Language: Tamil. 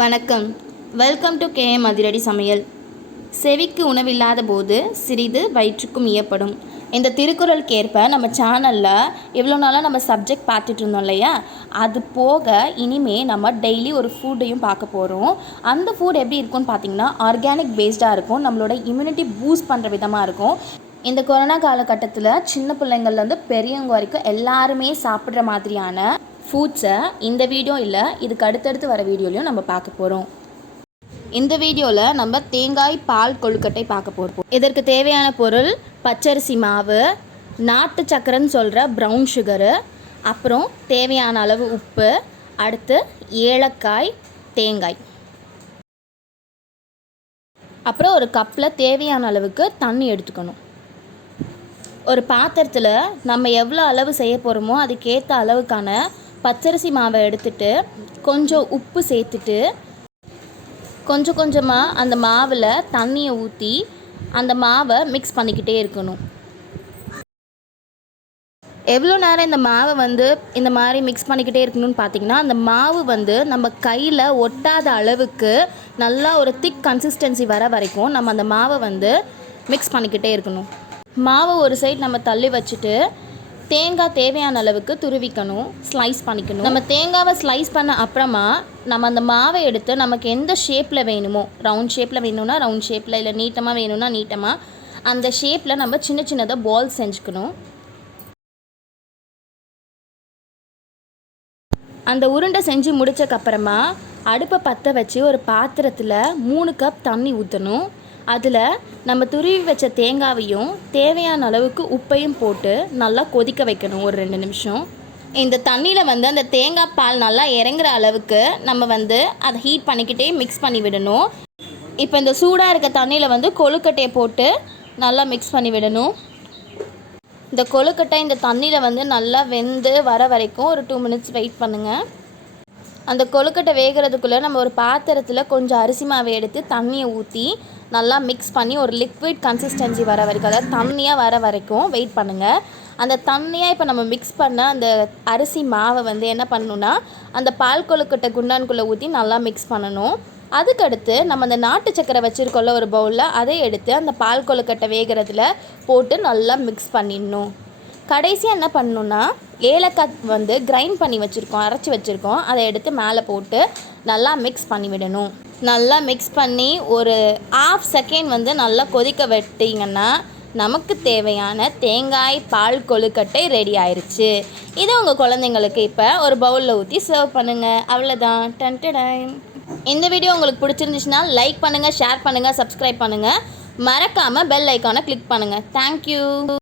வணக்கம். Welcome to KMUNIVERSE. செவிக்கு உணவில்லாத போது சிறிது வயிற்றுக்கும் இயப்படும். இந்த திருக்குறளுக்கேற்ப நம்ம சேனலில் இவ்வளோ நாளாக நம்ம சப்ஜெக்ட் பார்த்துட்டு இருந்தோம் இல்லையா, அது போக இனிமேல் நம்ம டெய்லி ஒரு ஃபுட்டையும் பார்க்க போகிறோம். அந்த ஃபுட் எப்படி இருக்கும்னு பார்த்திங்கன்னா ஆர்கானிக் பேஸ்டாக இருக்கும். நம்மளோட இம்யூனிட்டி பூஸ்ட் பண்ணுற விதமாக இருக்கும். இந்த கொரோனா காலகட்டத்தில் சின்ன பிள்ளைங்கள்லேருந்து பெரியவங்க வரைக்கும் எல்லாருமே சாப்பிட்ற மாதிரியான ஃபுட்ஸை இந்த வீடியோ இல்லை இதுக்கு அடுத்தடுத்து வர வீடியோலையும் நம்ம பார்க்க போகிறோம். இந்த வீடியோவில் நம்ம தேங்காய் பால் கொழுக்கட்டை பார்க்க போகிறோம். இதற்கு தேவையான பொருள் பச்சரிசி மாவு, நாட்டு சக்கரைன்னு சொல்கிற ப்ரௌன் சுகரு, அப்புறம் தேவையான அளவு உப்பு, அடுத்து ஏலக்காய், தேங்காய், அப்புறம் ஒரு கப்பில் தேவையான அளவுக்கு தண்ணி எடுத்துக்கணும். ஒரு பாத்திரத்தில் நம்ம எவ்வளோ அளவு செய்ய போகிறோமோ அதுக்கேற்ற அளவுக்கான பச்சரிசி மாவை எடுத்துட்டு கொஞ்சம் உப்பு சேர்த்துட்டு கொஞ்சம் கொஞ்சமாக அந்த மாவில் தண்ணியை ஊற்றி அந்த மாவை மிக்ஸ் பண்ணிக்கிட்டே இருக்கணும். எவ்வளோ நேரம் இந்த மாவை இந்த மாதிரி மிக்ஸ் பண்ணிக்கிட்டே இருக்கணும்னு பார்த்திங்கன்னா, அந்த மாவு நம்ம கையில் ஒட்டாத அளவுக்கு நல்லா ஒரு திக் கன்சிஸ்டன்சி வர வரைக்கும் நம்ம அந்த மாவை மிக்ஸ் பண்ணிக்கிட்டே இருக்கணும். மாவை ஒரு சைடு நம்ம தள்ளி வச்சுட்டு தேங்காய் தேவையான அளவுக்கு துருவிக்கணும், ஸ்லைஸ் பண்ணிக்கணும். நம்ம தேங்காவை ஸ்லைஸ் பண்ண அப்புறமா நம்ம அந்த மாவை எடுத்து நமக்கு எந்த ஷேப்பில் வேணுமோ, ரவுண்ட் ஷேப்பில் வேணும்னா ரவுண்ட் ஷேப்பில், இல்லை நீட்டமாக வேணும்னா நீட்டமாக, அந்த ஷேப்பில் நம்ம சின்ன சின்னதாக பால்ஸ் செஞ்சுக்கணும். அந்த உருண்டை செஞ்சு முடித்தக்கப்புறமா அடுப்பை பற்ற வச்சு ஒரு பாத்திரத்தில் 3 கப் தண்ணி ஊற்றணும். அதில் நம்ம துருவி வச்ச தேங்காவையும் தேவையான அளவுக்கு உப்பையும் போட்டு நல்லா கொதிக்க வைக்கணும் ஒரு 2 நிமிஷம். இந்த தண்ணியில் அந்த தேங்காய் பால் நல்லா இறங்குற அளவுக்கு நம்ம அதை ஹீட் பண்ணிக்கிட்டே மிக்ஸ் பண்ணி விடணும். இப்போ இந்த சூடாக இருக்க தண்ணியில் கொழுக்கட்டையை போட்டு நல்லா மிக்ஸ் பண்ணி விடணும். இந்த கொழுக்கட்டை இந்த தண்ணியில் நல்லா வெந்து வர வரைக்கும் ஒரு 2 மினிட்ஸ் வெயிட் பண்ணுங்கள். அந்த கொழுக்கட்டை வேகிறதுக்குள்ளே நம்ம ஒரு பாத்திரத்தில் கொஞ்சம் அரிசி மாவை எடுத்து தண்ணியை ஊற்றி நல்லா மிக்ஸ் பண்ணி ஒரு லிக்விட் கன்சிஸ்டன்சி வர வரைக்கும், அதாவது தண்ணியாக வர வரைக்கும் வெயிட் பண்ணுங்கள். அந்த தண்ணியாக இப்போ நம்ம மிக்ஸ் பண்ண அந்த அரிசி மாவை என்ன பண்ணணுன்னா அந்த பால் கொழுக்கட்டை குண்டான்குள்ளே ஊற்றி நல்லா மிக்ஸ் பண்ணணும். அதுக்கடுத்து நம்ம அந்த நாட்டு சக்கரை வச்சுருக்கோம்ல ஒரு பவுலில், அதை எடுத்து அந்த பால் கொழுக்கட்டை வேகிறதுல போட்டு நல்லா மிக்ஸ் பண்ணிடணும். கடைசியாக என்ன பண்ணணுன்னா ஏலக்காய் கிரைண்ட் பண்ணி வச்சுருக்கோம், அரைச்சி வச்சுருக்கோம், அதை எடுத்து மேலே போட்டு நல்லா மிக்ஸ் பண்ணி விடணும். நல்லா மிக்ஸ் பண்ணி ஒரு 1/2 செகண்ட் நல்லா கொதிக்க விட்டிங்கன்னா நமக்கு தேவையான தேங்காய் பால் கொழுக்கட்டை ரெடி ஆயிடுச்சு. இதை உங்கள் குழந்தைங்களுக்கு இப்போ ஒரு பவுலில் ஊற்றி சர்வ் பண்ணுங்கள். அவ்வளோதான். டன்டடைம். இந்த வீடியோ உங்களுக்கு பிடிச்சிருந்துச்சுன்னா லைக் பண்ணுங்கள், ஷேர் பண்ணுங்கள், சப்ஸ்கிரைப் பண்ணுங்கள். மறக்காமல் பெல் ஐக்கானை கிளிக் பண்ணுங்கள். தேங்க்யூ.